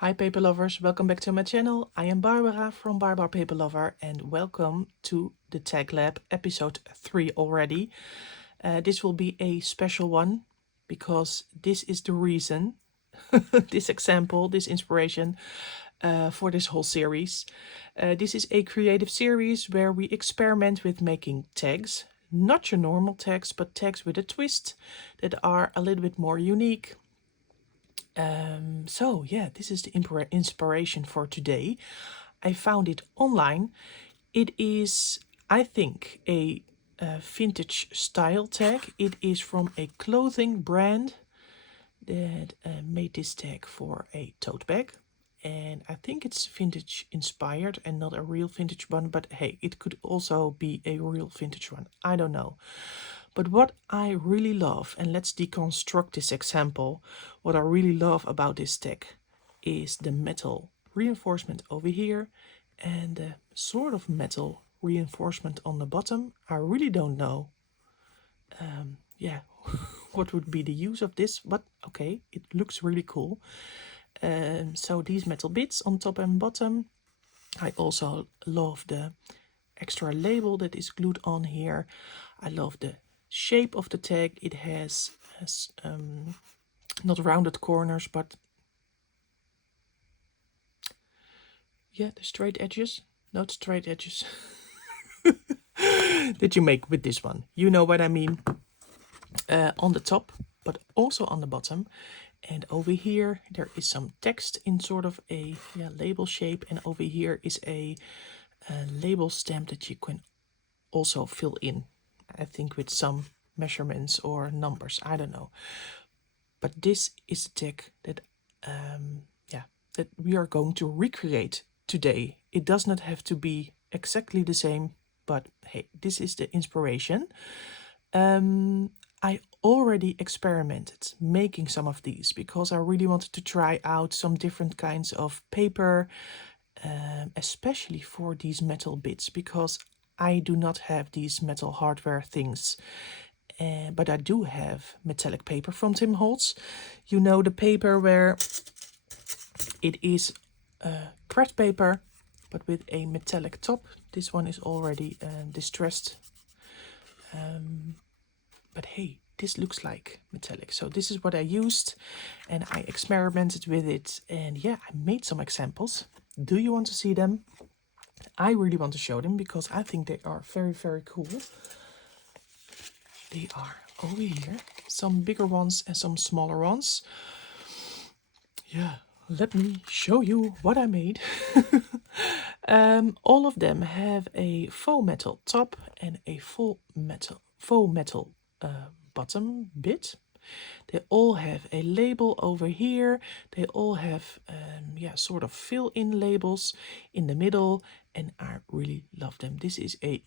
Hi paper lovers, welcome back to my channel. I am Barbara from Barbara Paper Lover and welcome to the Tag Lab episode 3 already. This will be a special one because this is the reason, this example, this inspiration for this whole series. This is a creative series where we experiment with making tags. Not your normal tags, but tags with a twist that are a little bit more unique. So yeah, this is the inspiration for today. I found it online. It is, I think, a vintage style tag. It is from a clothing brand that made this tag for a tote bag. And I think it's vintage inspired and not a real vintage one, but hey, it could also be a real vintage one. I don't know. But what I really love, and let's deconstruct this example, what I really love about this tag is the metal reinforcement over here and the sort of metal reinforcement on the bottom. I really don't know, yeah, what would be the use of this, but okay, it looks really cool. So these metal bits on top and bottom. I also love the extra label that is glued on here. I love the shape of the tag. It has not rounded corners, but yeah, the straight edges. Not straight edges that you make with this one. You know what I mean. On the top, but also on the bottom. And over here there is some text in sort of a label shape, and over here is a label stamp that you can also fill in, I think with some measurements or numbers, I don't know. But this is the tag that that we are going to recreate today. It does not have to be exactly the same, but hey, this is the inspiration. I already experimented making some of these because I really wanted to try out some different kinds of paper, especially for these metal bits, because I do not have these metal hardware things. But I do have metallic paper from Tim Holtz. You know, the paper where it is craft paper, but with a metallic top. This one is already distressed. But hey, this looks like metallic. So this is what I used and I experimented with it. And yeah, I made some examples. Do you want to see them? I really want to show them because I think they are very, very cool. They are over here. Some bigger ones and some smaller ones. Yeah, let me show you what I made. All of them have a faux metal top and a faux metal bottom bit. They all have a label over here. They all have sort of fill-in labels in the middle, and I really love them. This is a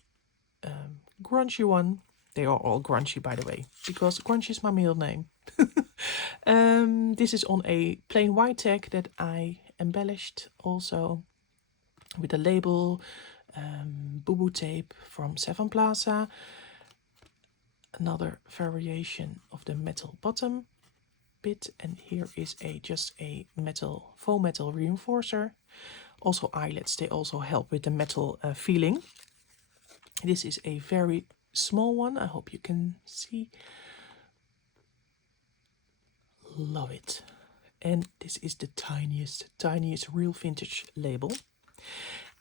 grungy one. They are all grungy, by the way, because grungy is my middle name. This is on a plain white tag that I embellished also with a label, booboo tape from Seven Plaza. Another variation of the metal bottom bit, and here is just a faux metal reinforcer. Also eyelets, they also help with the metal feeling. This is a very small one, I hope you can see. Love it. And this is the tiniest real vintage label.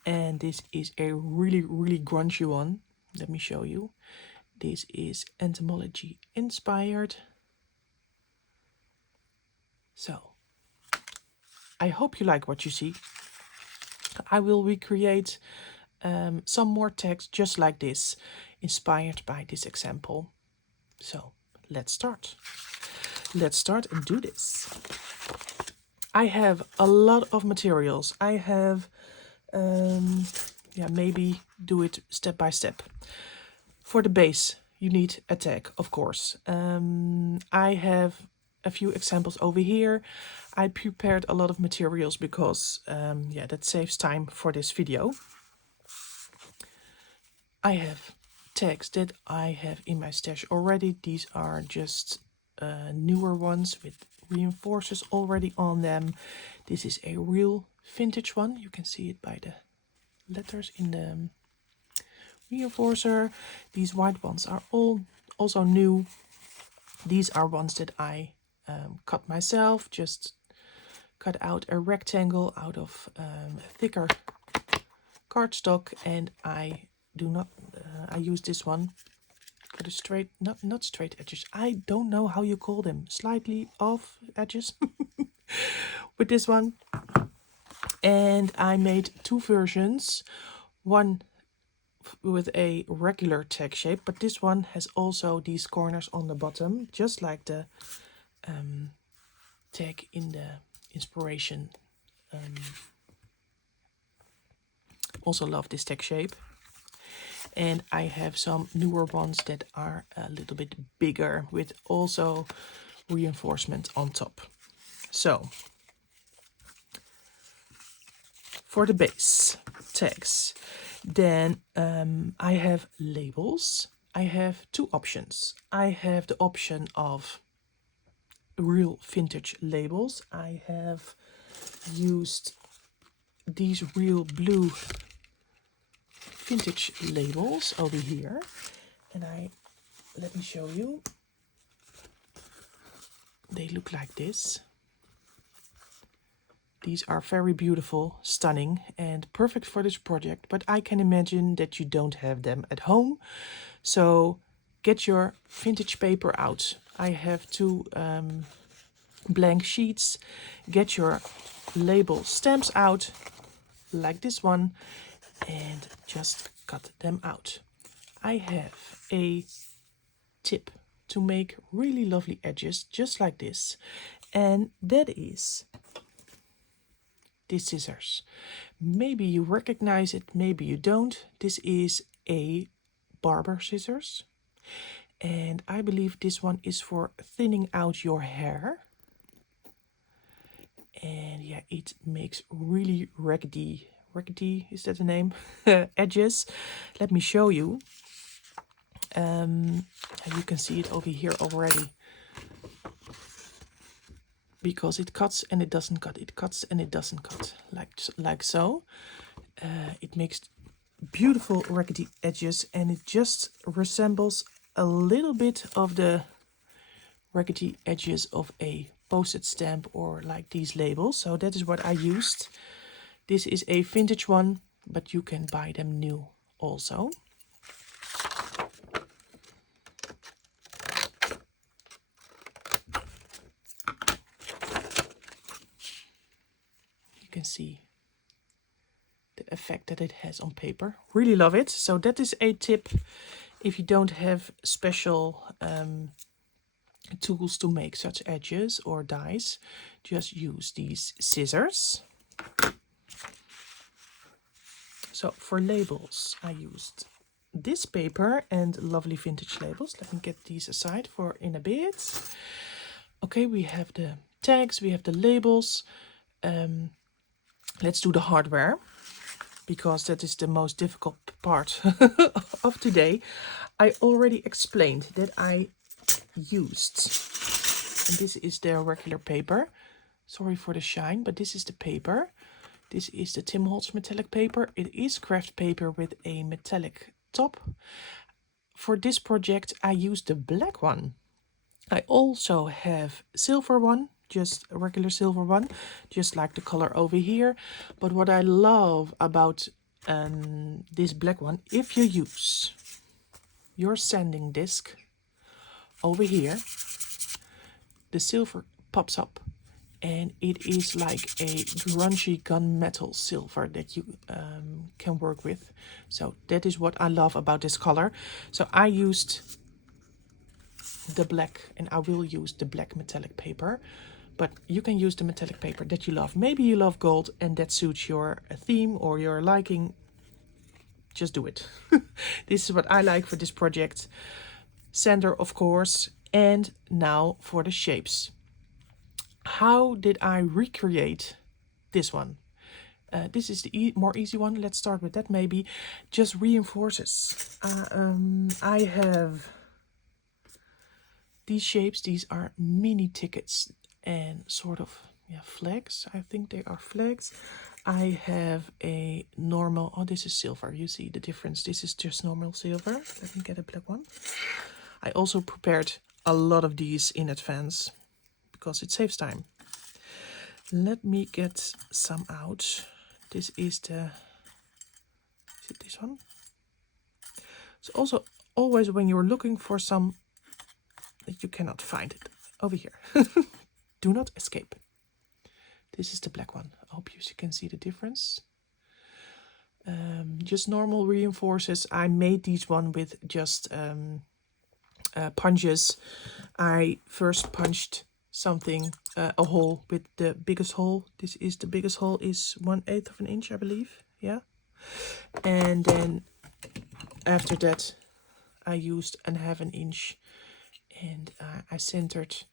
And this is a really grungy one. Let me show you. This is entomology inspired. So I hope you like what you see. I will recreate some more text just like this, inspired by this example. So let's start. Let's start and do this. I have a lot of materials. I have, maybe do it step by step. For the base, you need a tag, of course. I have a few examples over here. I prepared a lot of materials because, that saves time for this video. I have tags that I have in my stash already. These are just newer ones with reinforcers already on them. This is a real vintage one. You can see it by the letters in the reinforcer. These white ones are all also new. These are ones that I cut myself, just cut out a rectangle out of thicker cardstock, and I use this one for the straight, not straight edges. I don't know how you call them, slightly off edges with this one. And I made two versions, one with a regular tag shape, but this one has also these corners on the bottom, just like the tag in the inspiration. Also love this tag shape. And I have some newer ones that are a little bit bigger with also reinforcement on top. So for the base tags, then I have labels. I have two options. I have the option of real vintage labels. I have used these real blue vintage labels over here, and let me show you. They look like this. These are very beautiful, stunning, and perfect for this project, but I can imagine that you don't have them at home. So get your vintage paper out. I have two blank sheets. Get your label stamps out, like this one, and just cut them out. I have a tip to make really lovely edges, just like this, and that is these scissors. Maybe you recognize it, maybe you don't. This is a barber scissors, and I believe this one is for thinning out your hair. And yeah, it makes really raggedy, is that the name? Edges. Let me show you. And you can see it over here already, because it cuts and it doesn't cut, it cuts and it doesn't cut, like so. It makes beautiful raggedy edges, and it just resembles a little bit of the raggedy edges of a postage stamp or like these labels. So that is what I used. This is a vintage one, but you can buy them new also. You can see the effect that it has on paper. Really love it. So that is a tip if you don't have special tools to make such edges or dies. Just use these scissors. So for labels, I used this paper and lovely vintage labels. Let me get these aside for in a bit. Okay, we have the tags, we have the labels. Let's do the hardware, because that is the most difficult part of today. I already explained that I used, and this is the regular paper. Sorry for the shine, but this is the paper. This is the Tim Holtz metallic paper. It is craft paper with a metallic top. For this project, I used the black one. I also have silver one, just a regular silver one, just like the color over here. But what I love about this black one, if you use your sanding disc over here, the silver pops up, and it is like a grungy gunmetal silver that you can work with. So that is what I love about this color. So I used the black, and I will use the black metallic paper, but you can use the metallic paper that you love. Maybe you love gold and that suits your theme or your liking. Just do it. This is what I like for this project. Sander, of course. And now for the shapes. How did I recreate this one? This is the more easy one. Let's start with that maybe. Just reinforces. I have these shapes. These are mini tickets. and sort of, yeah, flags. I think they are flags. I have a normal, oh, this is silver. You see the difference. This is just normal silver. Let me get a black one. I also prepared a lot of these in advance because it saves time. Let me get some out. This is the, is it this one? So also always when you're looking for some that you cannot find it, over here. Do not escape. This is the black one. I hope you can see the difference. Just normal reinforcers. I made these one with just punches. I first punched something, a hole with the biggest hole. This is the biggest hole, is 1/8 of an inch, I believe. Yeah. And then after that, I used a 1/2 inch, and I centered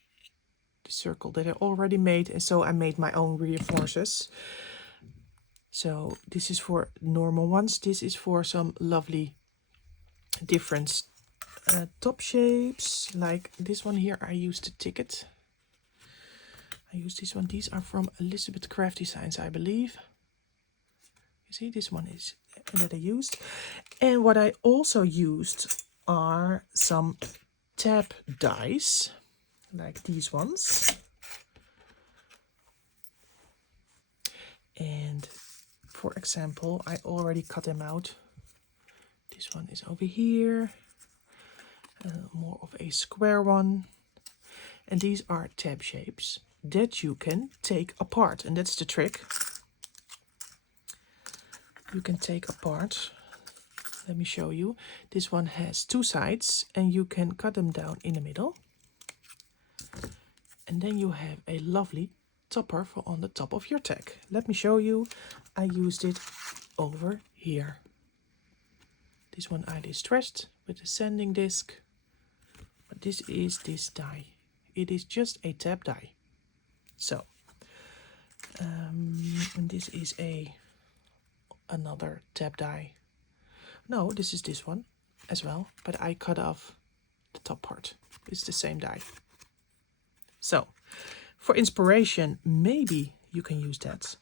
the circle that I already made, and so I made my own reinforcers. So this is for normal ones. This is for some lovely different top shapes, like this one here. I used a ticket. I use this one. These are from Elizabeth Craft Designs, I believe. You see, this one is that I used. And what I also used are some tab dies, like these ones. And for example, I already cut them out. This one is over here, more of a square one. And these are tab shapes that you can take apart, and that's the trick. You can take apart. Let me show you. This one has 2 sides, and you can cut them down in the middle. And then you have a lovely topper for on the top of your tag. Let me show you. I used it over here. This one I distressed with a sanding disc. But this is this die. It is just a tab die. So, and this is another tab die. No, this is this one as well, but I cut off the top part. It's the same die. So, for inspiration, maybe you can use that.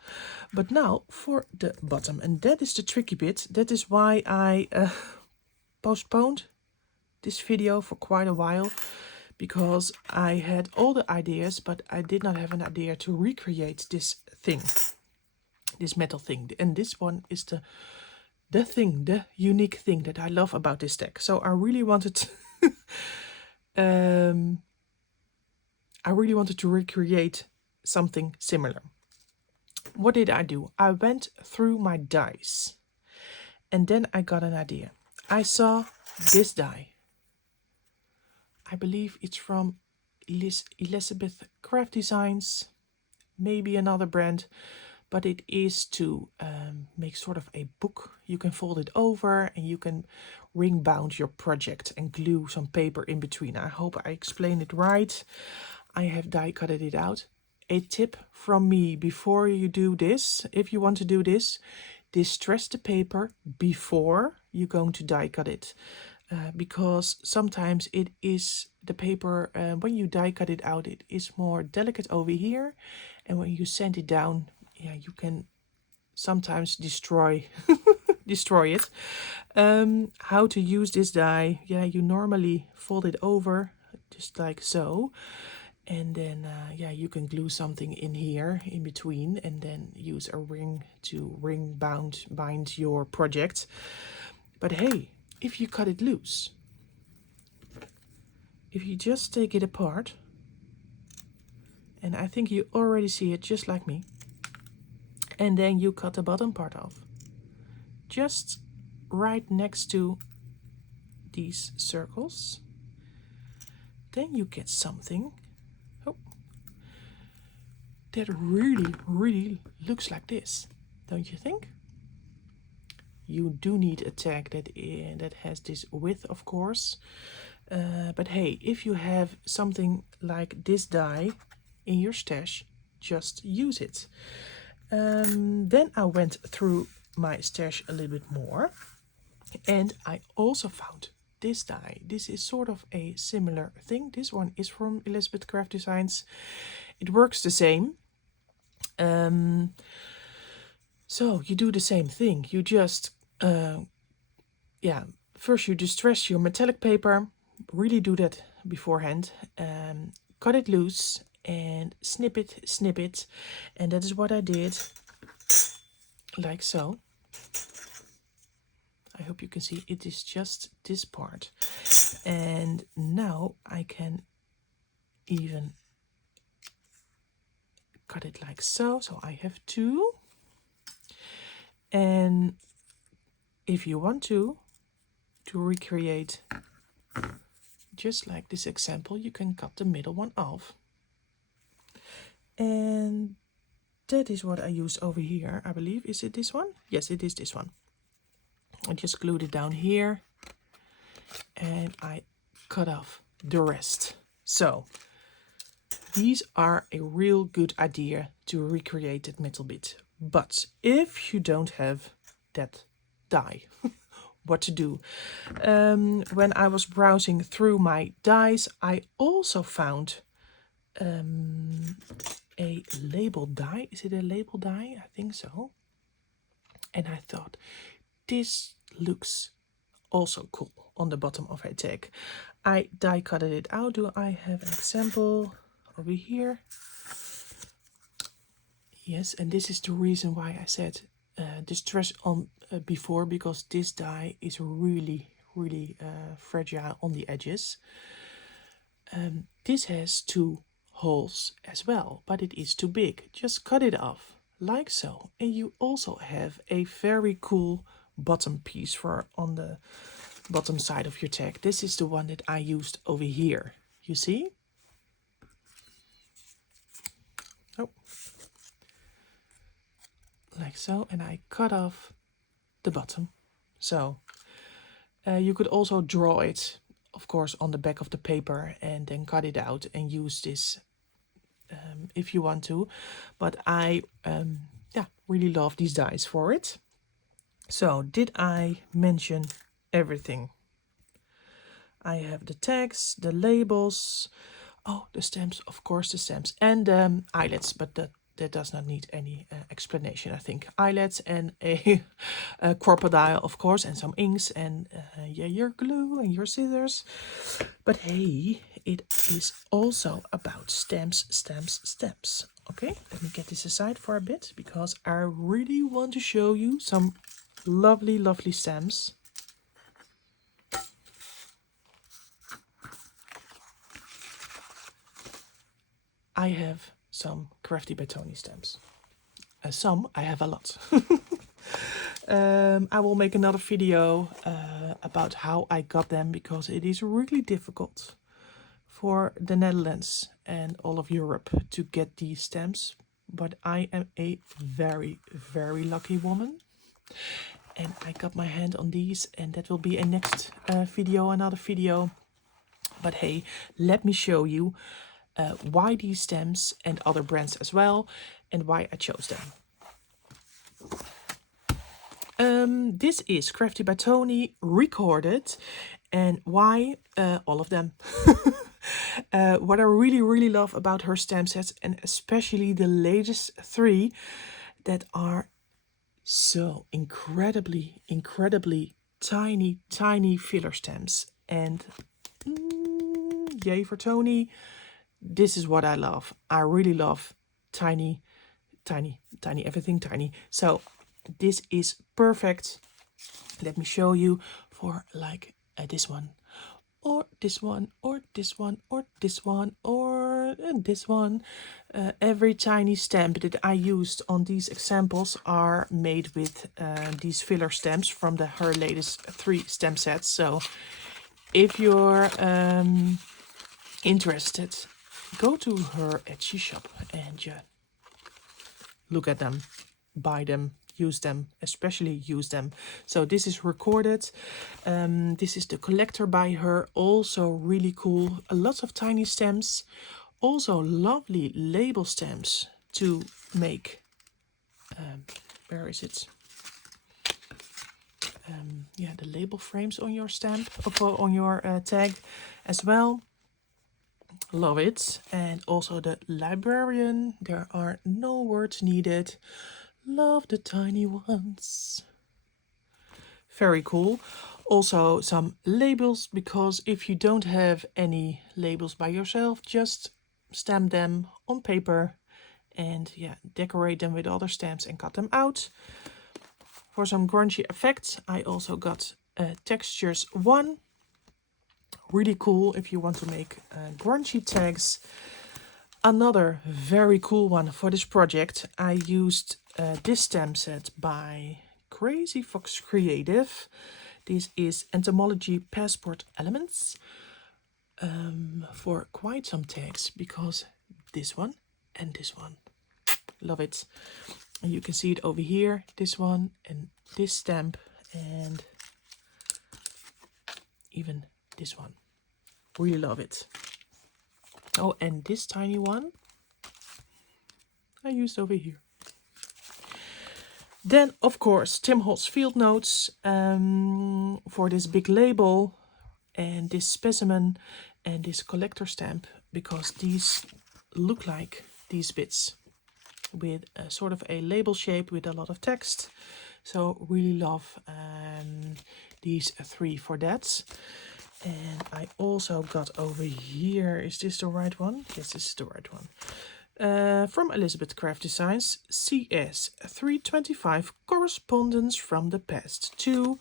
But now for the bottom, and that is the tricky bit. That is why I postponed this video for quite a while, because I had all the ideas, but I did not have an idea to recreate this thing, this metal thing. And this one is the unique thing that I love about this deck. So I really wanted to recreate something similar. What did I do? I went through my dies, and then I got an idea. I saw this die. I believe it's from Elizabeth Craft Designs, maybe another brand, but it is to make sort of a book. You can fold it over and you can ring bound your project and glue some paper in between. I hope I explained it right. I have die cutted it out. A tip from me before you do this, if you want to do this, distress the paper before you're going to die cut it. Because sometimes it is the paper, when you die cut it out, it is more delicate over here. And when you sand it down, yeah, you can sometimes destroy it. How to use this die? Yeah, you normally fold it over just like so. And then, yeah, you can glue something in here in between and then use a ring to bind your project. But hey, if you cut it loose, if you just take it apart, and I think you already see it just like me, and then you cut the bottom part off, just right next to these circles, then you get something that really looks like this, don't you think? You do need a tag that has this width, of course. But hey, if you have something like this die in your stash, just use it. Then I went through my stash a little bit more, and I also found this die. This is sort of a similar thing. This one is from Elizabeth Craft Designs. It works the same. So you do the same thing. You just, first you distress your metallic paper. Really do that beforehand. Cut it loose and snip it. And that is what I did. Like so. I hope you can see it is just this part. And now I can even cut it like so. So I have two. And if you want to recreate just like this example, you can cut the middle one off. And that is what I used over here, I believe. Is it this one? Yes, it is this one. I just glued it down here and I cut off the rest. So these are a real good idea to recreate that metal bit. But if you don't have that die, what to do? When I was browsing through my dies, I also found a label die. Is it a label die? I think so. And I thought, this looks also cool on the bottom of a tag. I die cutted it out. Do I have an example over here? Yes, and this is the reason why I said distress on before, because this die is really fragile on the edges. This has two holes as well, but it is too big. Just cut it off like so, and you also have a very cool bottom piece for on the bottom side of your tag. This is the one that I used over here. You see? Oh, like so, and I cut off the bottom. So you could also draw it, of course, on the back of the paper and then cut it out and use this if you want to. But I really love these dies for it. So did I mention everything? I have the tags, the labels, oh, the stamps, of course, the stamps, and eyelets, but that does not need any explanation, I think. Eyelets and a crocodile, of course, and some inks, and your glue and your scissors. But hey, it is also about stamps. Okay, let me get this aside for a bit, because I really want to show you some lovely stamps. I have some Crafty by Tony stamps. I have a lot. I will make another video about how I got them, because it is really difficult for the Netherlands and all of Europe to get these stamps. But I am a very lucky woman. And I got my hand on these, and that will be a next video, another video. But hey, let me show you why these stamps and other brands as well, and why I chose them. This is Crafty by Tony recorded, and why all of them. What I really love about her stamp sets, and especially the latest three that are so incredibly tiny filler stamps. And yay for Tony. This is what I love. I really love tiny, everything tiny. So this is perfect. Let me show you for like this one, or this one, or this one, or this one, or this one. Every tiny stamp that I used on these examples are made with these filler stamps from her latest 3 stamp sets. So if you're interested, go to her Etsy shop and look at them, buy them, use them, especially use them. So this is recorded. This is the collector by her, also really cool. Lots of tiny stamps, also lovely label stamps to make. Where is it? yeah, the label frames on your stamp, on your tag as well. Love it. And also the librarian. There are no words needed. Love the tiny ones. Very cool. Also some labels, because if you don't have any labels by yourself, just stamp them on paper and yeah, decorate them with other stamps and cut them out. For some grungy effects, I also got textures 1. Really cool if you want to make grungy tags. Another very cool one for this project, I used this stamp set by Crazy Fox Creative. This is Entomology Passport Elements for quite some tags, because this one and this one, love it. And you can see it over here, this one and this stamp, and even this one. Really love it. Oh, and this tiny one I used over here. Then, of course, Tim Holtz field notes for this big label and this specimen and this collector stamp, because these look like these bits with a sort of a label shape with a lot of text. So really love these 3 for that. And I also got over here, is this the right one? Yes, this is the right one. From Elizabeth Craft Designs, CS 325 Correspondence from the Past 2.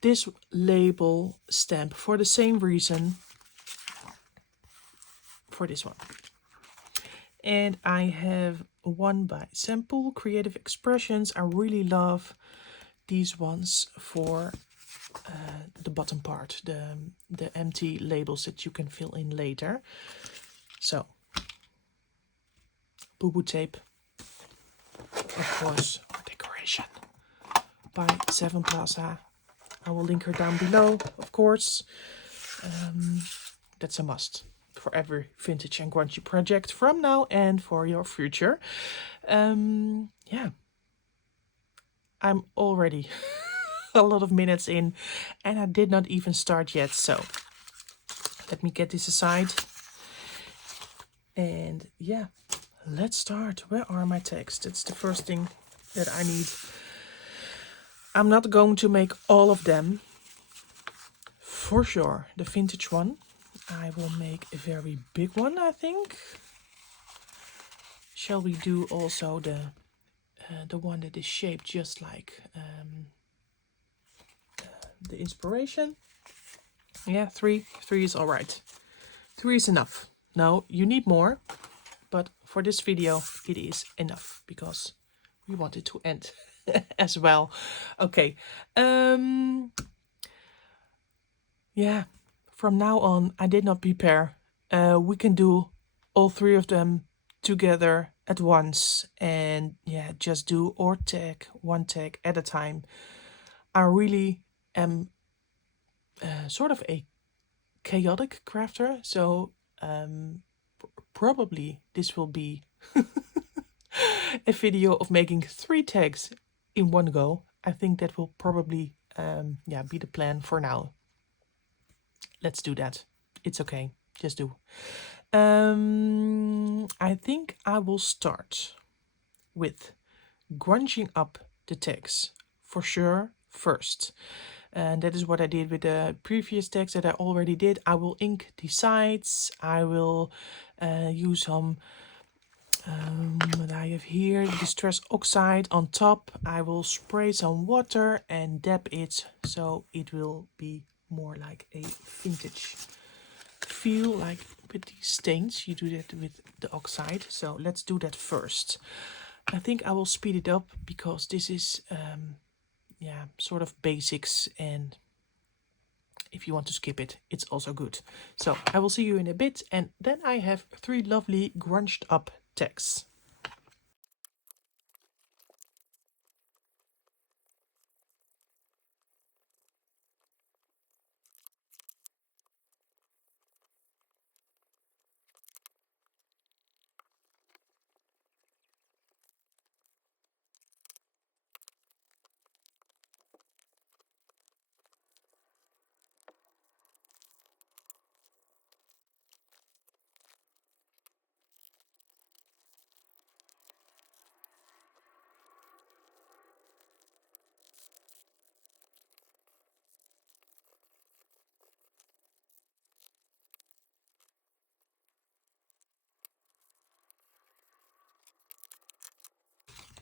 This label stamp for the same reason for this one. And I have one by Sample Creative Expressions. I really love these ones for the bottom part, the empty labels that you can fill in later. So, booboo tape, of course, or decoration by Seven Plaza. I will link her down below, of course. That's a must for every vintage and grungy project from now and for your future. Yeah, I'm already a lot of minutes in and I did not even start yet, so let me get this aside. And yeah, let's start. Where are my tags? That's the first thing that I need. I'm not going to make all of them. For sure, the vintage one. I will make a very big one, I think. Shall we do also the one that is shaped just like the inspiration? Yeah, 3. 3 is all right. 3 is enough. No, you need more, but for this video it is enough because we want it to end as well. Okay. Yeah, from now on I did not prepare. We can do all 3 of them together at once, and yeah, just do or tag one tag at a time. I really am sort of a chaotic crafter, so probably this will be a video of making 3 tags in one go. I think that will probably yeah, be the plan for now. Let's do that. It's okay. Just do. I think I will start with grunging up the tags for sure first. And that is what I did with the previous tags that I already did. I will ink the sides. I will use some what I have here, distress oxide on top. I will spray some water and dab it so it will be more like a vintage feel, like with these stains. You do that with the oxide. So let's do that first. I think I will speed it up because this is yeah, sort of basics, and if you want to skip it, it's also good. So I will see you in a bit, and then I have 3 lovely grunged up tags.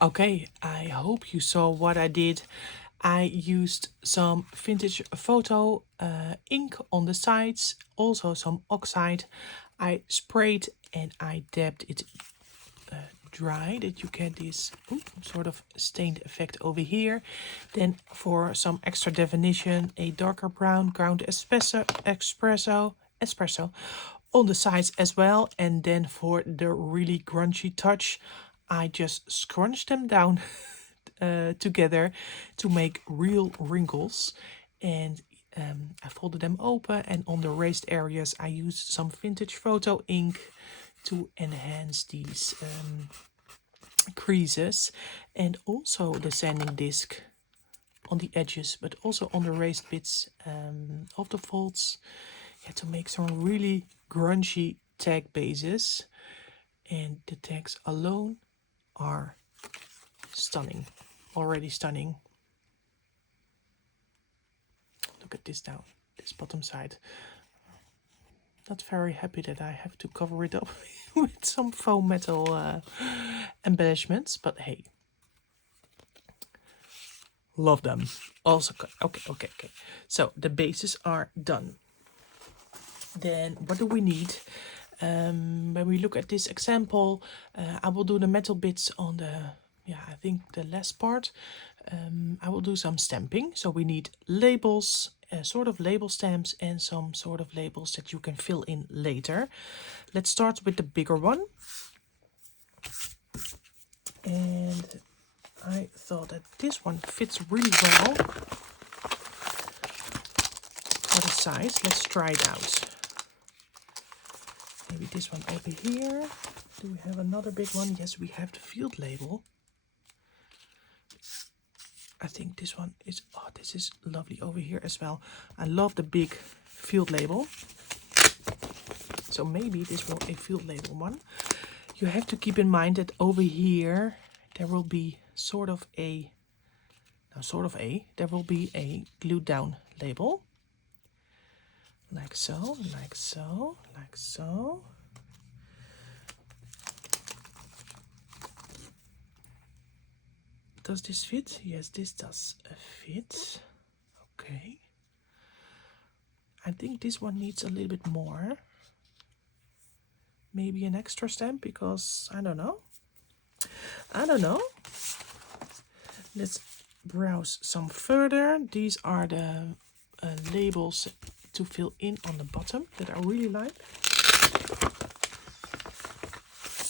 Okay, I hope you saw what I did. I used some vintage photo ink on the sides, also some oxide. I sprayed and I dabbed it dry that you get this sort of stained effect over here. Then for some extra definition, a darker brown ground espresso on the sides as well. And then for the really grungy touch, I just scrunched them down together to make real wrinkles. And I folded them open, and on the raised areas I used some vintage photo ink to enhance these creases, and also the sanding disc on the edges, but also on the raised bits of the folds, yeah, to make some really grungy tag bases. And the tags alone are stunning, already stunning. Look at this now, this bottom side. Not very happy that I have to cover it up with some faux metal embellishments, but hey, love them. Also, okay. So the bases are done. Then what do we need? When we look at this example, I will do the metal bits on the, I think the last part. I will do some stamping. So we need labels, sort of label stamps, and some sort of labels that you can fill in later. Let's start with the bigger one. And I thought that this one fits really well for the size. Let's try it out. Maybe this one over here. Do we have another big one? Yes, we have the field label. I think this one is, this is lovely over here as well. I love the big field label. So maybe this will be a field label one. You have to keep in mind that over here there will be there will be a glued down label. Like so, like so, like so. Does this fit? Yes, this does fit. Okay. I think this one needs a little bit more. Maybe an extra stamp, because I don't know. Let's browse some further. These are the labels to fill in on the bottom that I really like.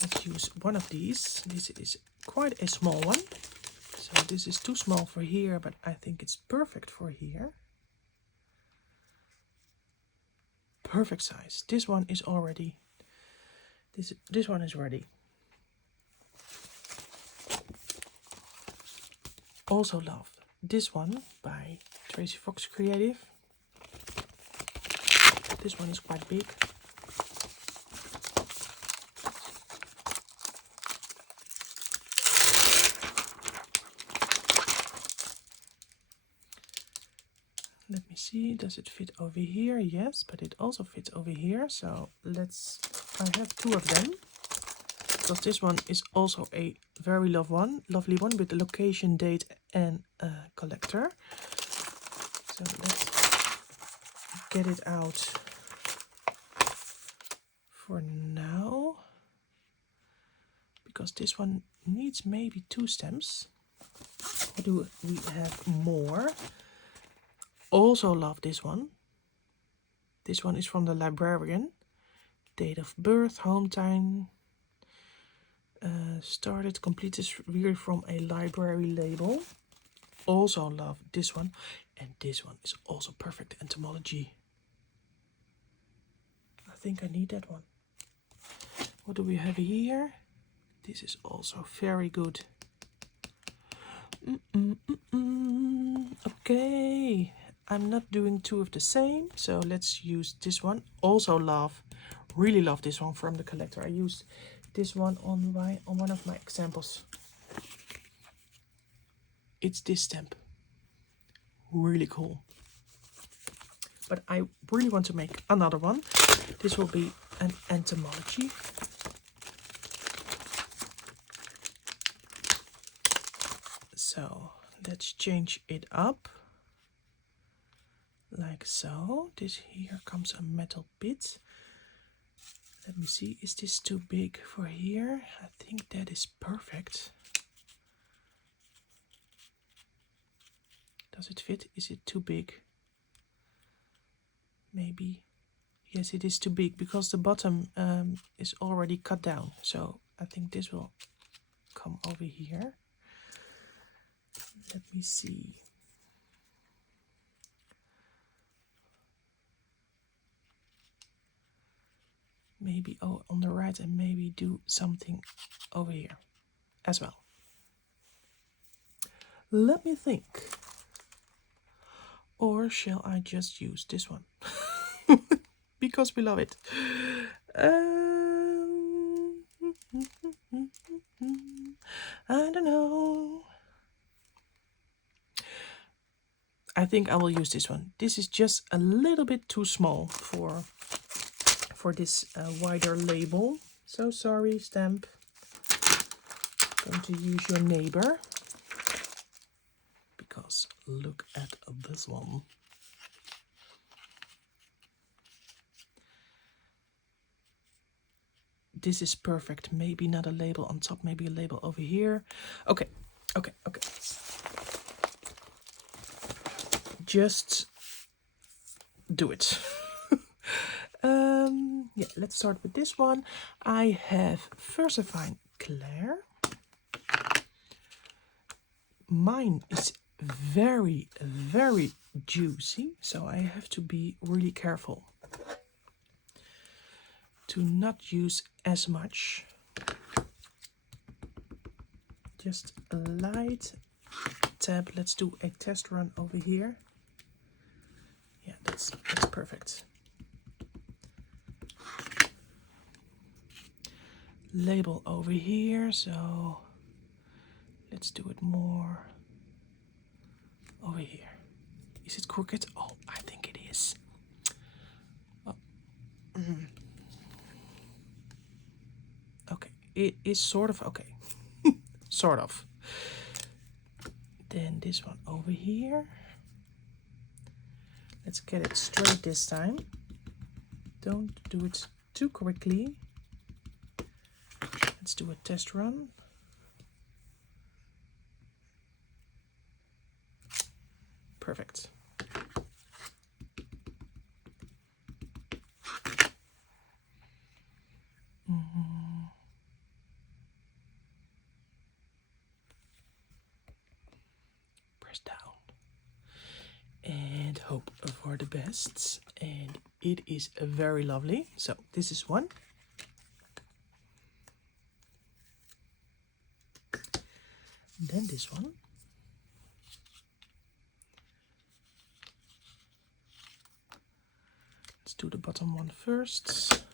Let's use one of these. This is quite a small one. So this is too small for here, but I think it's perfect for here. Perfect size. This one is already, this one is ready. Also love this one by Tracy Fox Creative. This one is quite big. Let me see, does it fit over here? Yes, but it also fits over here. So I have two of them, because this one is also a very lovely one with the location, date and collector. So let's get it out for now, because this one needs maybe 2 stamps. Or do we have more? Also love this one. This one is from the librarian. Date of birth, hometown, started, completed, really from a library label. Also love this one. And this one is also perfect entomology. I think I need that one. What do we have here? This is also very good. Okay. I'm not doing 2 of the same, so let's use this one. Also really love this one from the collector. I used this one on one of my examples. It's this stamp. Really cool. But I really want to make another one. This will be an entomology. So let's change it up like so. This here comes a metal bit. Let me see, is this too big for here? I think that is perfect. Does it fit? Is it too big? Maybe. Yes, it is too big because the bottom is already cut down. So I think this will come over here. Let me see. Maybe on the right, and maybe do something over here as well. Let me think. Or shall I just use this one? Because we love it. I don't know. I think I will use this one. This is just a little bit too small for this wider label. So sorry, stamp. Going to use your neighbor. Because look at this one. This is perfect. Maybe not a label on top, maybe a label over here. Okay. Just do it. Yeah, let's start with this one. I have Versifine Claire. Mine is very, very juicy, so I have to be really careful to not use as much. Just a light tap. Let's do a test run over here. Yeah, that's perfect. Label over here, so let's do it more over here. Is it crooked? Oh, I think it is. Oh. Okay, it is sort of okay. Sort of. Then this one over here. Let's get it straight this time. Don't do it too quickly. Let's do a test run. Perfect. Press down. And hope for the best. And it is very lovely. So this is one. Then this one. Let's do the bottom one first.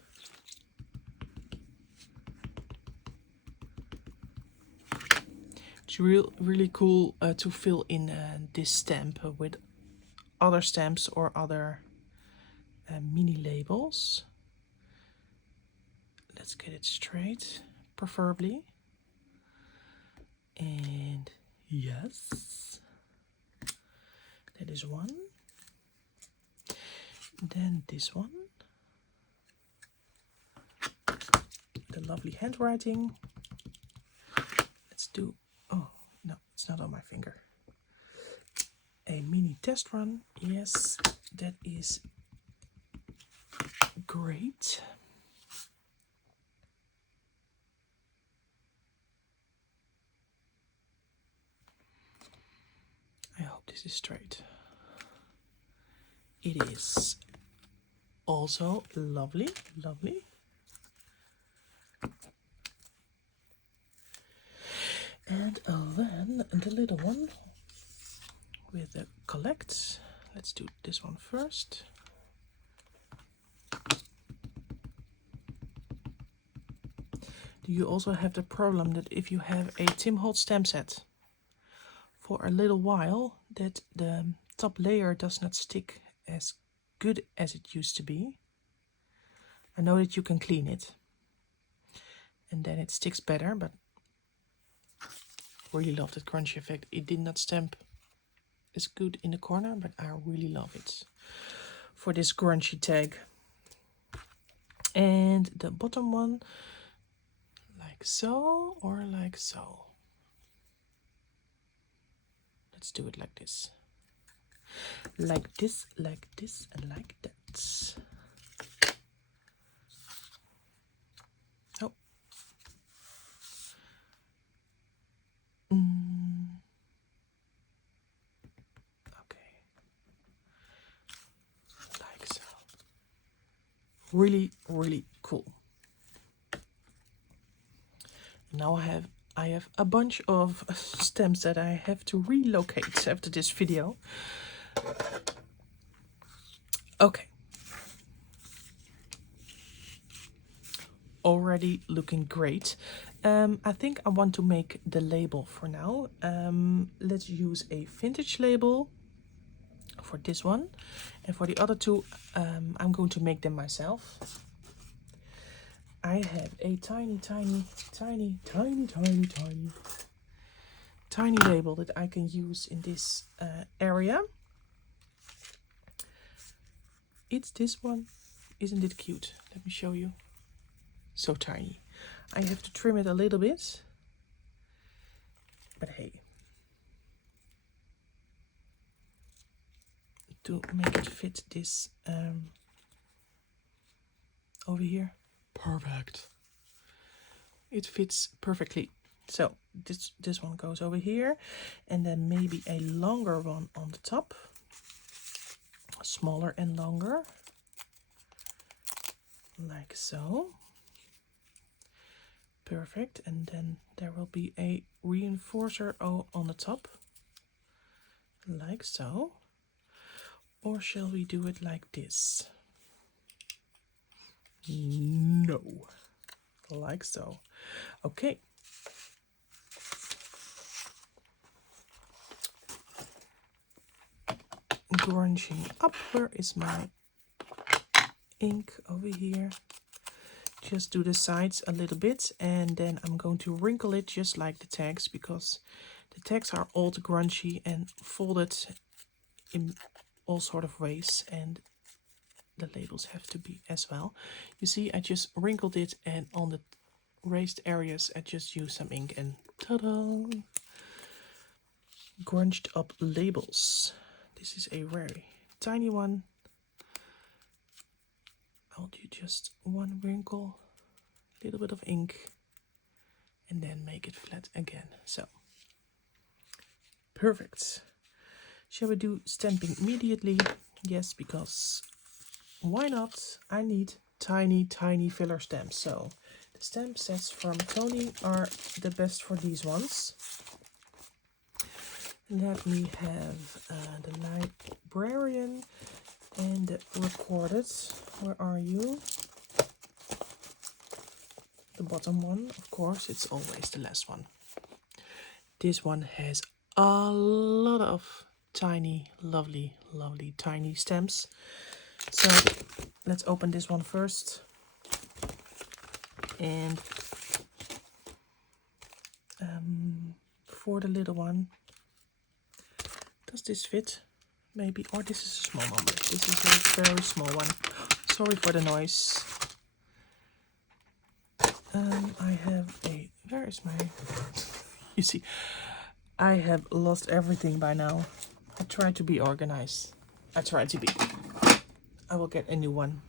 It's really cool to fill in this stamp with other stamps or other mini labels. Let's get it straight, preferably. And yes, that is one. Then this one. The lovely handwriting. Let's do, oh no, it's not on my finger. A mini test run. Yes, that is great. I hope this is straight. It is also lovely, lovely. And then the little one with the collect. Let's do this one first. Do you also have the problem that if you have a Tim Holtz stamp set for a little while, that the top layer does not stick as good as it used to be? I know that you can clean it and then it sticks better, but really love that crunchy effect. It did not stamp as good in the corner, but I really love it for this grungy tag. And the bottom one, like so or like so. Let's do it like this. Like this, like this, and like that. Oh. Okay. Like so. Really, really cool. Now I have a bunch of stamps that I have to relocate after this video. Okay. Already looking great. I think I want to make the label for now. Let's use a vintage label for this one. And for the other two, I'm going to make them myself. I have a tiny label that I can use in this area. It's this one. Isn't it cute? Let me show you. So tiny. I have to trim it a little bit. But hey. To make it fit this over here. Perfect. It fits perfectly. So this one goes over here, and then maybe a longer one on the top. Smaller and longer. Like so. Perfect. And then there will be a reinforcer on the top. Like so. Or shall we do it like this? No. Like so. Okay. Grunging up. Where is my ink? Over here. Just do the sides a little bit, and then I'm going to wrinkle it just like the tags, because the tags are all grungy and folded in all sort of ways, and the labels have to be as well. You see, I just wrinkled it, and on the raised areas I just used some ink, and ta-da! Grunged up labels. This is a very tiny one. I'll do just one wrinkle, a little bit of ink, and then make it flat again. So, perfect. Shall we do stamping immediately? Yes, because why not? I need tiny filler stamps. So, the stamp sets from Tony are the best for these ones. Let me have the librarian and the recorded. Where are you? The bottom one, of course, it's always the last one. This one has a lot of tiny, lovely tiny stamps. So let's open this one first. And for the little one, does this fit? Maybe, or this is a small number. This is a very small one. Sorry for the noise. I have a, where is my, you see, I have lost everything by now. I try to be organized. I will get a new one.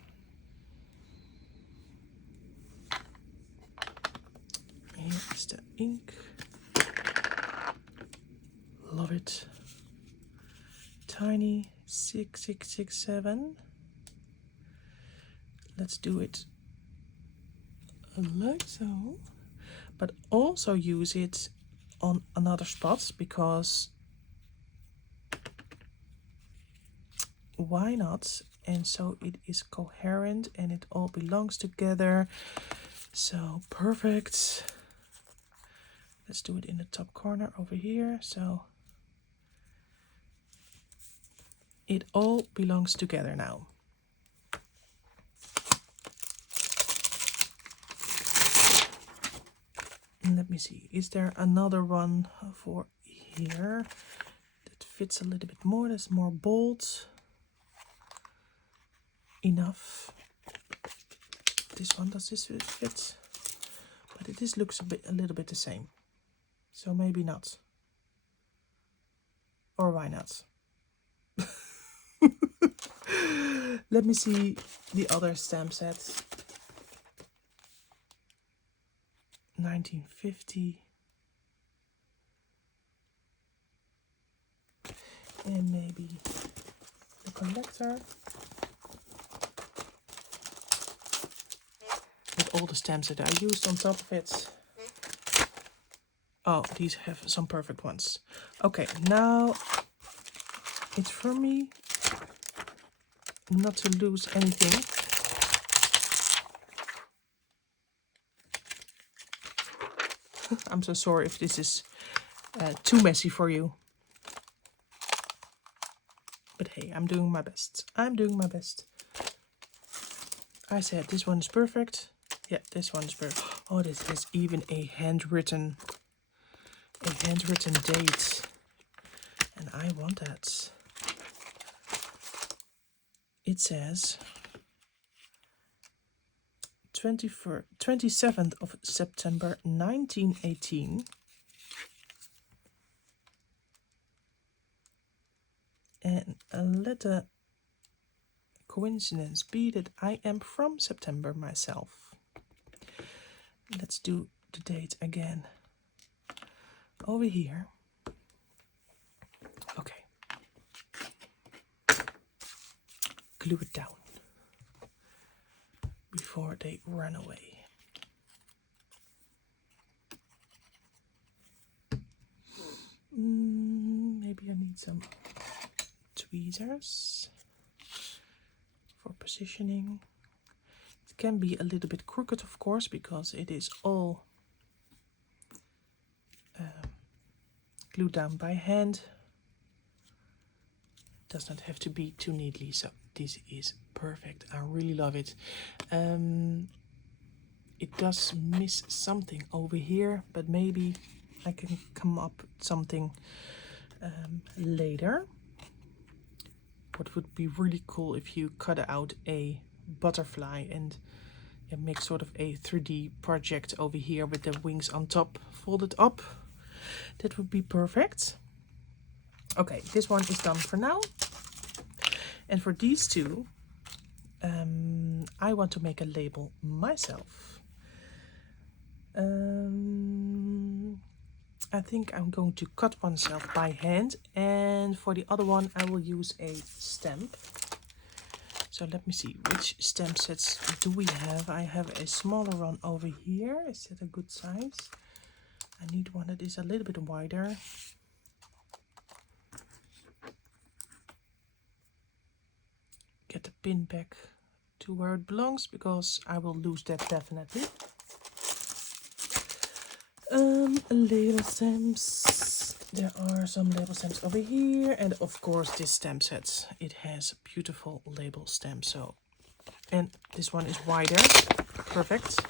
Here is the ink. Love it. Tiny 6667. Let's do it like so, but also use it on another spot, because why not? And so it is coherent and it all belongs together. So perfect. Let's do it in the top corner over here. So it all belongs together now. Let me see, is there another one for here that fits a little bit more, that's more bold enough? This one, does this fit? But this looks a little bit the same, so maybe not. Or why not? Let me see the other stamp set. 1950. And maybe the collector. With all the stamps that I used on top of it. Oh, these have some perfect ones. Okay, now it's for me not to lose anything. I'm so sorry if this is too messy for you. But hey, I'm doing my best. I'm doing my best. I said this one is perfect. Yeah, this one is perfect. Oh, this has even a handwritten date. And I want that. It says 27th of September 1918. And let the coincidence be that I am from September myself. Let's do the date again. Over here. Okay. Glue it down before they run away. Maybe I need some tweezers for positioning. It can be a little bit crooked, of course, because it is all glued down by hand. It does not have to be too neatly, so this is perfect. I really love it. It does miss something over here, but maybe I can come up with something later. What would be really cool if you cut out a butterfly and make sort of a 3D project over here with the wings on top folded up. That would be perfect. Okay, this one is done for now. And for these two, I want to make a label myself. I think I'm going to cut oneself by hand, and for the other one I will use a stamp. So let me see, which stamp sets do we have? I have a smaller one over here. Is that a good size? I need one that is a little bit wider. Get the pin back to where it belongs, because I will lose that definitely. Label stamps. There are some label stamps over here, and of course this stamp set. It has beautiful label stamps. So, and this one is wider. Perfect.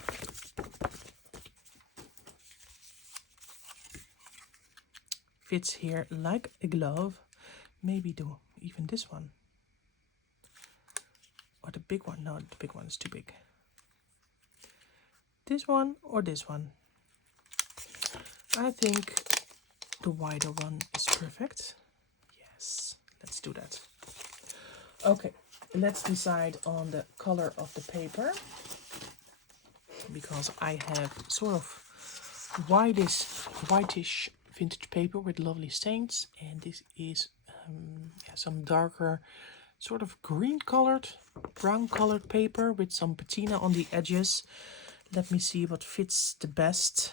Fits here like a glove. Maybe do even this one. Or the big one. No, the big one is too big. This one or this one. I think the wider one is perfect. Yes, let's do that. Okay, let's decide on the color of the paper. Because I have sort of whitish vintage paper with lovely stains. And this is some darker, sort of green colored, brown colored paper with some patina on the edges. Let me see what fits the best.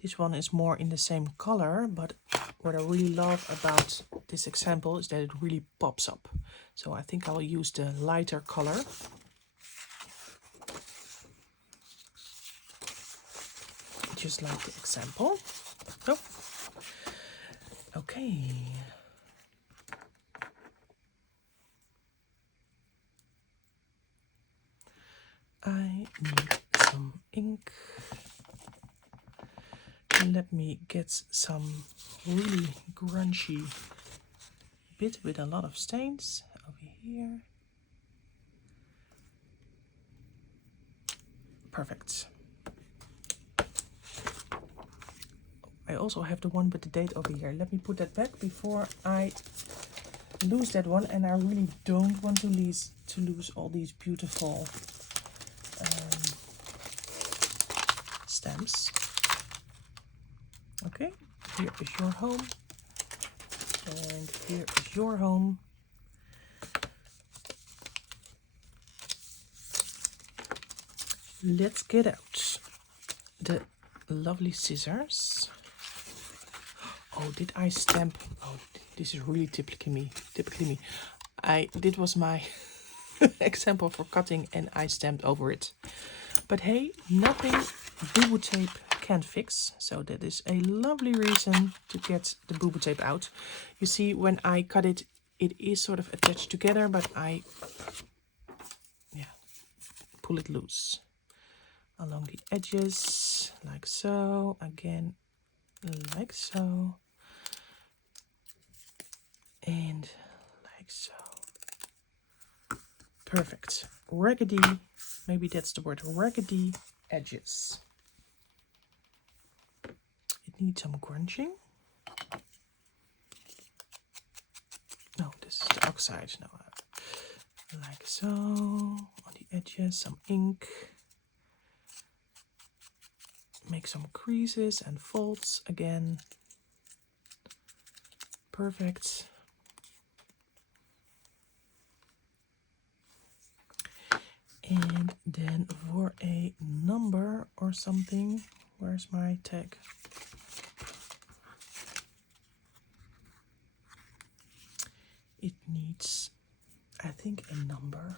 This one is more in the same color, but what I really love about this example is that it really pops up. So I think I'll use the lighter color. Just like the example. Oh. Okay. I need some ink. let me get some really grungy bit with a lot of stains over here. Perfect. I also have the one with the date over here. Let me put that back before I lose that one, and I really don't want to lose all these beautiful stamps. Okay, here is your home, and here is your home. Let's get out the lovely scissors. Oh, did I stamp? Oh, this is really typically me. This was my example for cutting, and I stamped over it. But hey, nothing booboo tape can fix. So that is a lovely reason to get the booboo tape out. You see, when I cut it, it is sort of attached together, but I pull it loose along the edges, like so. Again, like so. And like so. Perfect. Raggedy, maybe that's the word, raggedy edges. It needs some grunging. No, this is the oxide. No, like so. On the edges, some ink. Make some creases and folds again. Perfect. And then for a number or something, where's my tag? It needs, I think, a number.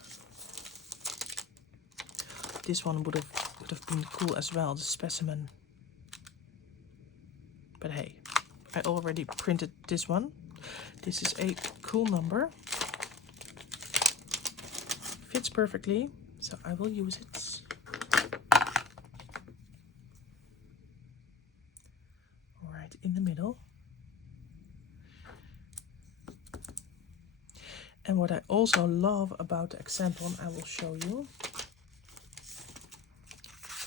This one would have been cool as well, the specimen. But hey, I already printed this one. This is a cool number. Fits perfectly, so I will use it. Right in the middle. And what I also love about the example, I will show you,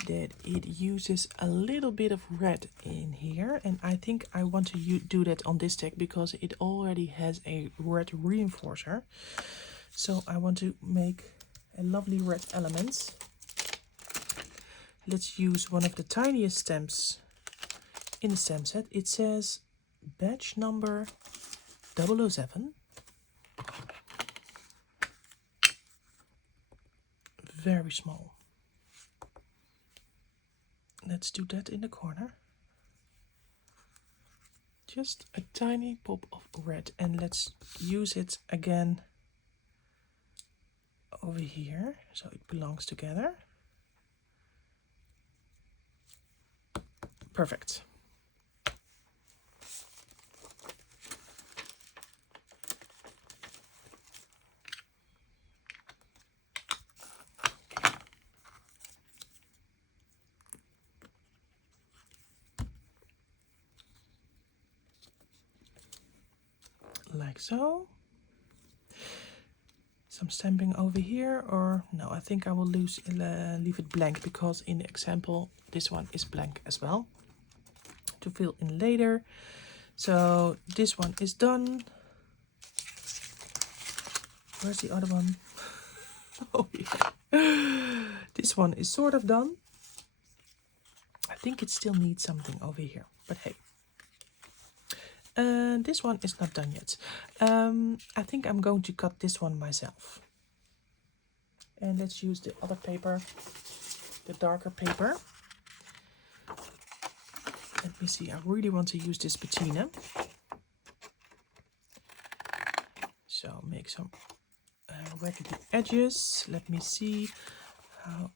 that it uses a little bit of red in here, and I think I want to do that on this tag because it already has a red reinforcer. So I want to make a lovely red element. Let's use one of the tiniest stamps in the stamp set. It says batch number 007. Very small. Let's do that in the corner. Just a tiny pop of red, and let's use it again over here so it belongs together. Perfect. Like so. Some stamping over here, or no, I think I will leave it blank because in the example this one is blank as well to fill in later. So this one is done. Where's the other one? Oh yeah. This one is sort of done. I think it still needs something over here, but hey. This one is not done yet. I think I'm going to cut this one myself. And let's use the other paper, the darker paper. Let me see, I really want to use this patina. So make some raggedy edges. Let me see how...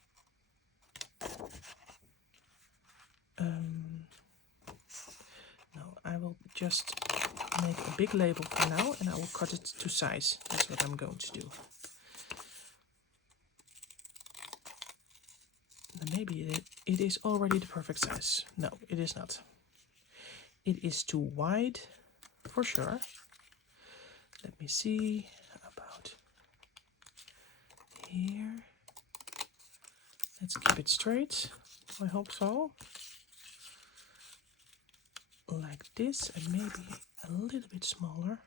No, I will just make a big label for now, and I will cut it to size. That's what I'm going to do. And maybe it is already the perfect size. No, it is not. it is too wide for sure. Let me see about here. Let's keep it straight. I hope so. Like this, and maybe a little bit smaller.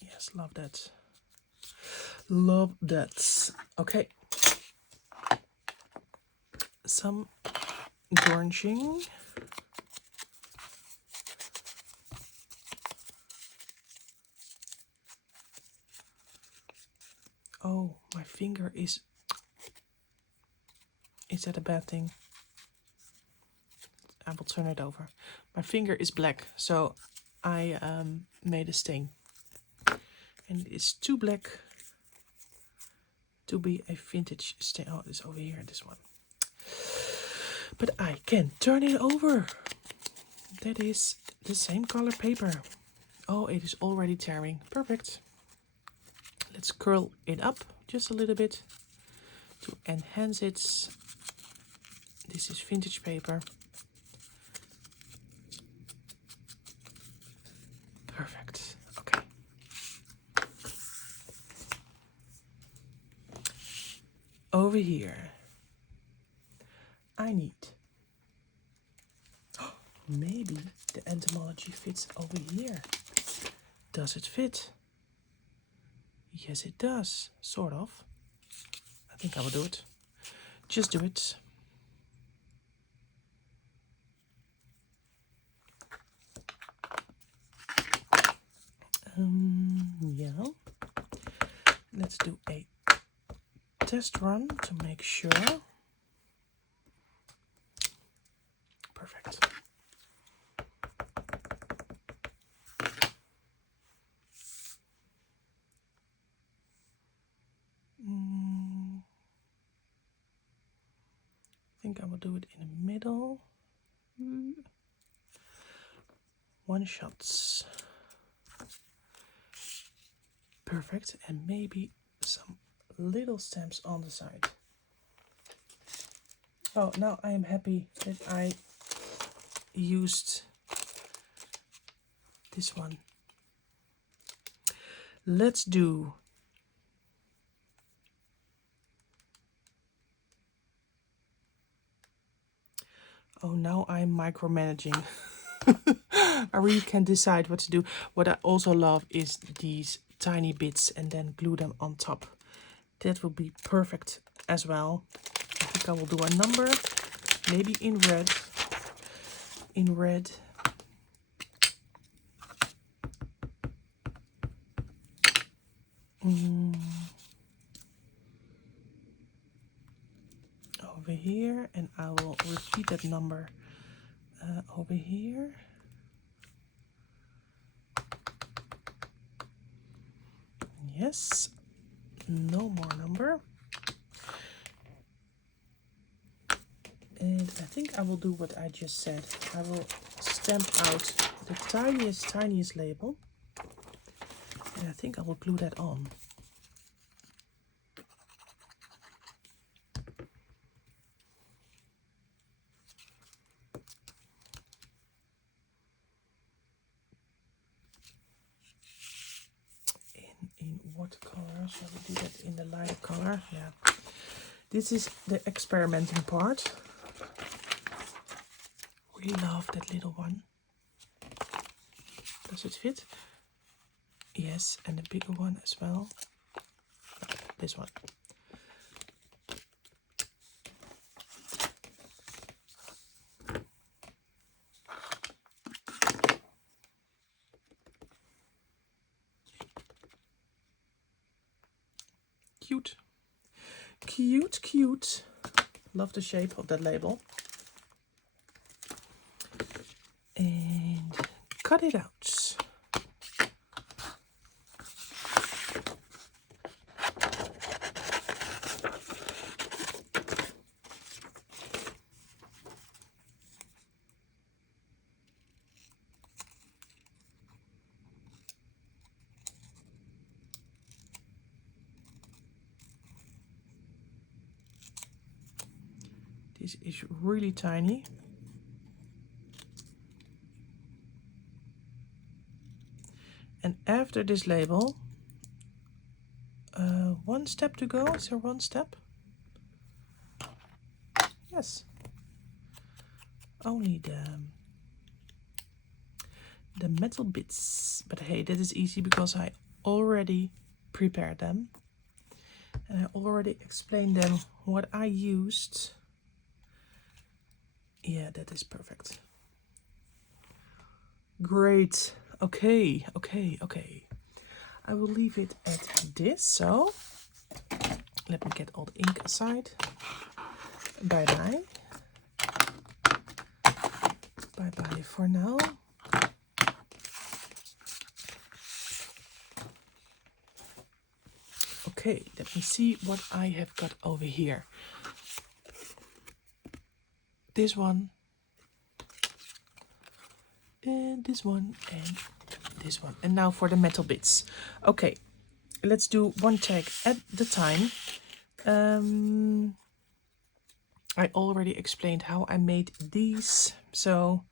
Yes, love that. Love that. Okay. Some grunging. Oh, my finger is that a bad thing? I will turn it over. My finger is black, so I made a stain. And it's too black to be a vintage stain. Oh, it's over here, this one. But I can turn it over. That is the same color paper. Oh, it is already tearing. Perfect. Let's curl it up just a little bit to enhance it. This is vintage paper. Perfect. Okay. Over here, I need... maybe the entomology fits over here. Does it fit? Yes, it does. Sort of. I think I will do it. Just do it. Yeah. Let's do a test run to make sure. Perfect. I think I will do it in the middle. One shots. Perfect. And maybe some little stamps on the side. Oh, now I am happy that I used this one. Let's do now I'm micromanaging. I really can't decide what to do. What I also love is these tiny bits and then glue them on top. That will be perfect as well. I think I will do a number, maybe in red. In red. Over here, and I will repeat that number over here. Yes, no more number. And I think I will do what I just said. I will stamp out the tiniest label. And I think I will glue that on. In what color? Shall we do that in the lighter color? Yeah. This is the experimenting part. Really love that little one. Does it fit? Yes, and the bigger one as well. This one. Cute. Cute, cute. Love the shape of that label. And cut it out. This is really tiny. And after this label, one step to go. Is there one step? Yes. Only the metal bits. But hey, that is easy because I already prepared them. And I already explained them what I used. Yeah, that is perfect. Great. Okay. I will leave it at this. So let me get all the ink aside. Bye bye. Bye bye for now. Okay, let me see what I have got over here. This one. And this one and this one. And now for the metal bits. Okay, let's do one tag at the time. I already explained how I made these. So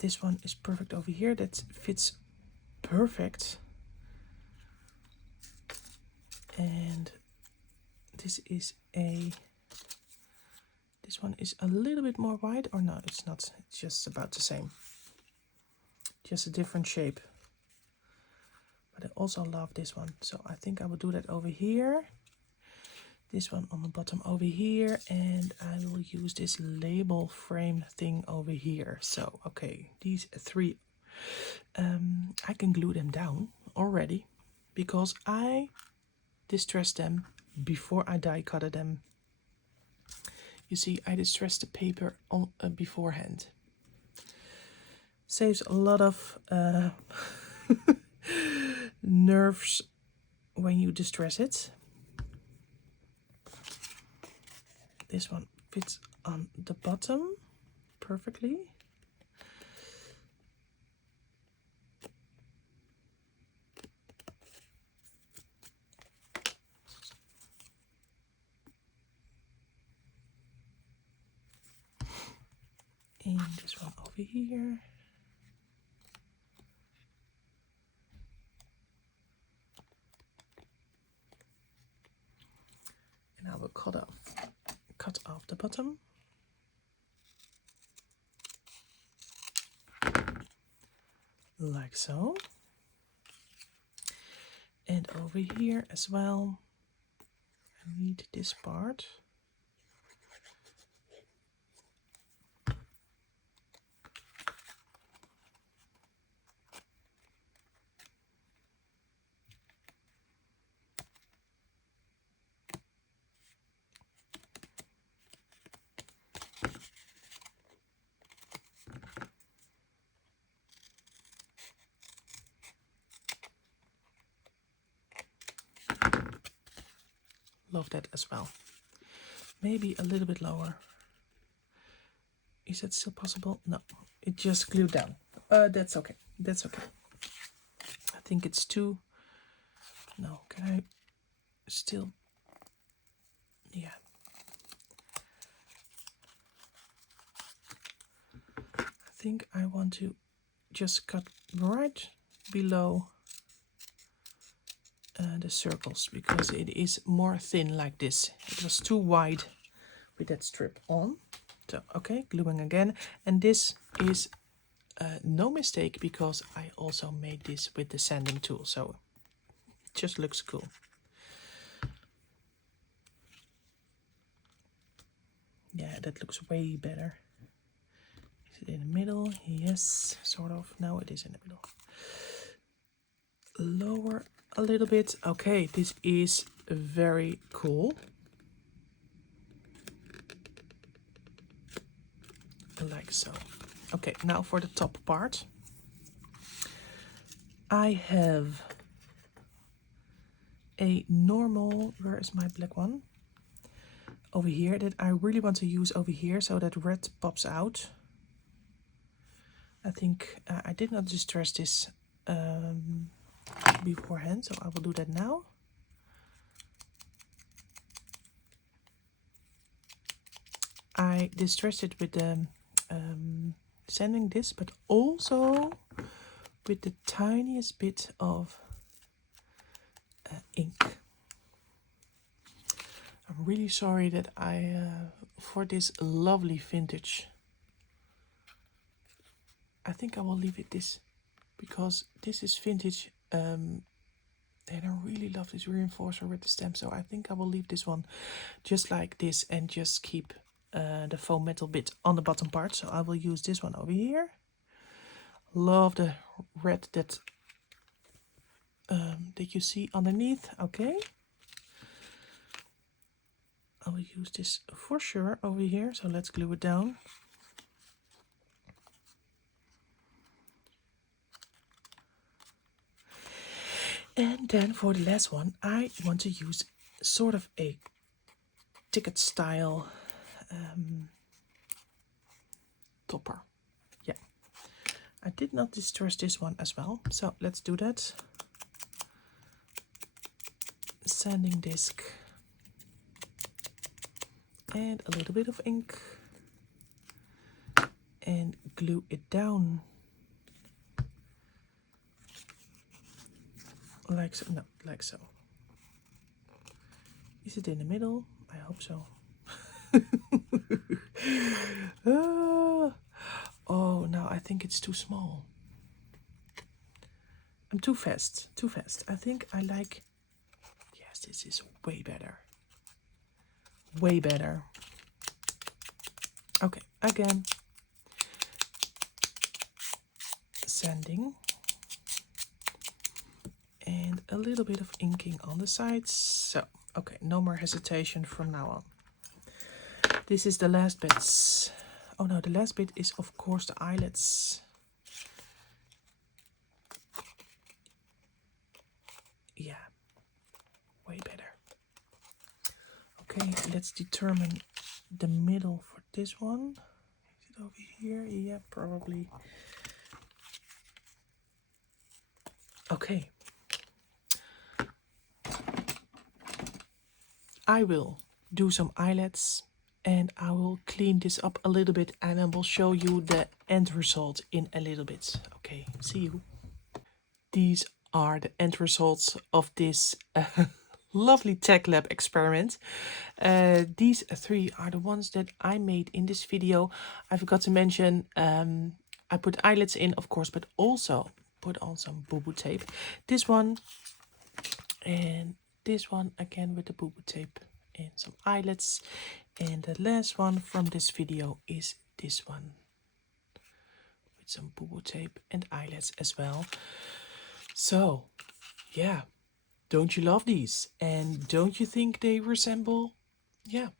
this one is perfect over here. That fits perfect. And this one is a little bit more wide, or no, it's not. It's just about the same. Just a different shape. But I also love this one. So I think I will do that over here. This one on the bottom over here. And I will use this label frame thing over here. So, okay, these three, I can glue them down already. Because I distressed them before I die cutted them. You see, I distressed the paper on beforehand. Saves a lot of nerves when you distress it. This one fits on the bottom perfectly. And this one over here. And I will cut off the bottom. Like so. And over here as well, I need this part. Love that as well. Maybe a little bit lower. Is that still possible? No, it just glued down. That's okay. That's okay. I think it's too. No, can I still? Yeah. I think I want to just cut right below the circles because it is more thin like this. It was too wide with that strip on. So, okay, gluing again. And this is no mistake because I also made this with the sanding tool. So it just looks cool. Yeah, that looks way better. Is it in the middle? Yes, sort of. Now it is in the middle. Lower a little bit. Okay, this is very cool. Like so. Okay, now for the top part. I have a normal, where is my black one? Over here, that I really want to use over here so that red pops out. I think I did not distress this beforehand, so I will do that now. I distressed it with the sanding disc, but also with the tiniest bit of ink. I'm really sorry that I, for this lovely vintage, I think I will leave it this, because this is vintage, and I really love this reinforcer with the stamp, so I think I will leave this one just like this and just keep the foam metal bit on the bottom part. So I will use this one over here. Love the red that you see underneath. Okay, I will use this for sure over here, so let's glue it down. And then for the last one, I want to use sort of a ticket style topper. Yeah, I did not distress this one as well, so let's do that. Sanding disc and a little bit of ink and glue it down like so. No, like so. Is it in the middle? I hope so. Oh, now I think it's too small. I'm too fast, too fast. I think I like, yes, this is way better. Way better. Okay, again. Sanding. And a little bit of inking on the sides. So, okay, no more hesitation from now on. This is the last bit. Oh no, the last bit is of course the eyelets. Yeah, way better. Okay, let's determine the middle for this one. Is it over here? Yeah, probably. Okay. I will do some eyelets and I will clean this up a little bit and I will show you the end result in a little bit. Okay, see you. These are the end results of this lovely tech lab experiment. These three are the ones that I made in this video. I forgot to mention, I put eyelets in, of course, but also put on some booboo tape. This one and this one again with the booboo tape and some eyelets. And the last one from this video is this one with some booboo tape and eyelets as well. So yeah, don't you love these? And don't you think they resemble, yeah,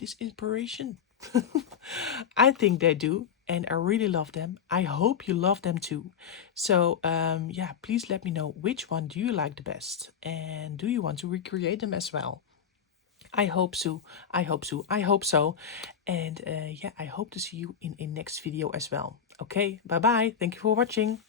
this inspiration? I think they do, and I really love them. I hope you love them too. So yeah, please let me know which one do you like the best, and do you want to recreate them as well? I hope so. I hope so. I hope so. And yeah, I hope to see you in a next video as well. Okay, bye bye. Thank you for watching.